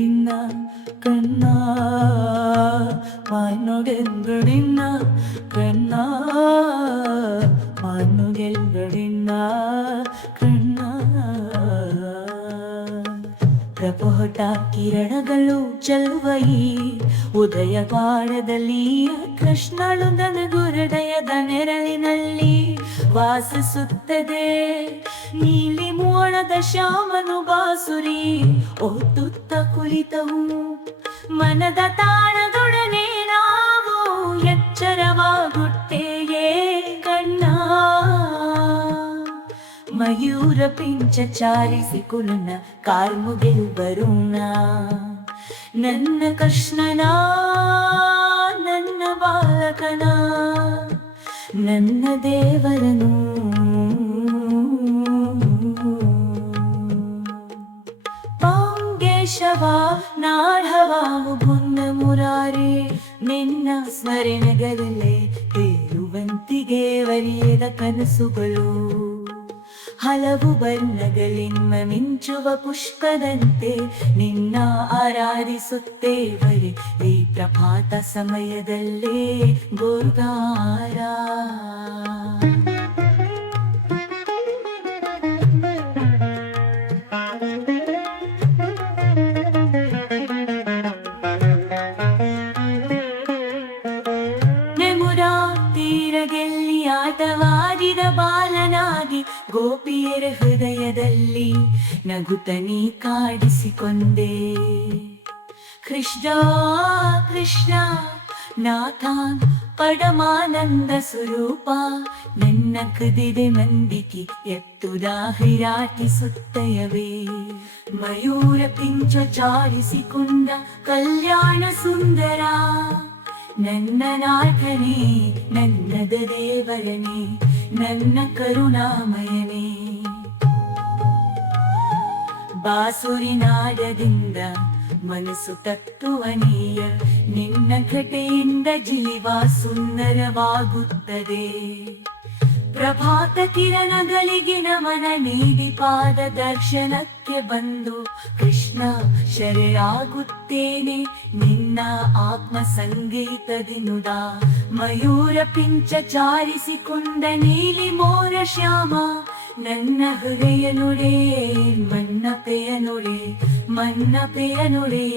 ನಿನ್ನ നിന്ന കണ്ണ മാനുകെന്തിന്ന കണ്ണ മാനുകെന്തിന്ന കണ്ണ ಪ್ರಪೋಟ ಕಿರಣಗಳು ಚಲುವೈ ಉದಯ ಕಾಡದಲ್ಲಿ ಕೃಷ್ಣಳು ನನಗು ಹೃದಯದ ನೆರಳಿನಲ್ಲಿ ವಾಸಿಸುತ್ತದೆ. ನೀಲಿ ಮೋಡದ ಶ್ಯಾಮನು ಬಾಸುರಿ ಓದುತ್ತ ಕುಳಿತವು ಮನದ ತಾಣದೊಡನೆ ನಾವು ಎಚ್ಚರವಾಗುತ್ತೇಯೇ ಕಣ್ಣ ಮಯೂರ ಪಿಂಚ ಚಾರಿಸಿಕೊಳ್ಳುನ ಕಾರ್ಮುಗೆಲ್ ಬರುಣ ನನ್ನ ಕೃಷ್ಣನ ನನ್ನ ಬಾಲಕನ ನನ್ನ ದೇವರನು ಪಾಂಗೇಶವ ನಾಢವ ಮುಗುಂದ ಮುರಾರಿ. ನಿನ್ನ ಸ್ಮರಣೆಗಳಲ್ಲೇ ತೇರುವಂತಿಗೆ ವರಿಯದ ಕನಸುಗಳು. ಹಲವು ಬಣ್ಣಗಳಿಂದ ಮಿಂಚುವ ಪುಷ್ಪದಂತೆ ನಿನ್ನ ಆರಾಧಿಸುತ್ತೇವರೆ ಈ ಪ್ರಭಾತ ಸಮಯದಲ್ಲೇ ಗೋರ್ಗಾರ. ಆಟವಾಡಿದ ಬಾಲನಾಗಿ ಗೋಪಿಯರ ಹೃದಯದಲ್ಲಿ ನಗುತನಿ ಕಾಡಿಸಿಕೊಂಡೆ. ಕೃಷ್ಣ ಕೃಷ್ಣ, ನಾಥ ಪಡಮಾನಂದ ಸ್ವರೂಪ, ನನ್ನ ಕದಿದೆ ಮಂದಿಕೆ ಎತ್ತುದ ಹಿರಾಟಿಸುತ್ತಯವೇ ಮಯೂರ ಪಿಂಚ ಚಾರಿಸಿಕೊಂಡ ಕಲ್ಯಾಣ ಸುಂದರ, ನನ್ನ ನಾಥನೇ, ನನ್ನದ ದೇವರನೇ ನನ್ನ ಕರುಣಾಮಯನೇ. ಬಾಸುರಿ ನಾಡದಿಂದ ಮನಸ್ಸು ತಟ್ಟುವನೀಯ ನಿನ್ನ ಘಟೆಯಿಂದ ಜೀವ ಸುಂದರವಾಗುತ್ತದೆ. ಪ್ರಭಾತ ಕಿರಣಗಳಿಗೆ ನಮನ ನೀಡಿ ಪಾದ ದರ್ಶನಕ್ಕೆ ಬಂದು ಕೃಷ್ಣ ಶರೆಯಾಗುತ್ತೇನೆ ನಿನ್ನ ಆತ್ಮ ಸಂಗೀತದಿನುದ ಮಯೂರ ಪಿಂಚ ಚಾರಿಸಿಕೊಂಡ ನೀಲಿ ಮೋರ ಶ್ಯಾಮ ನನ್ನ ಹೃದಯ ನುಡೇ ಮನ್ನಪೆಯ ನುಡೆ ಮನ್ನಪೆಯ ನುಡೇ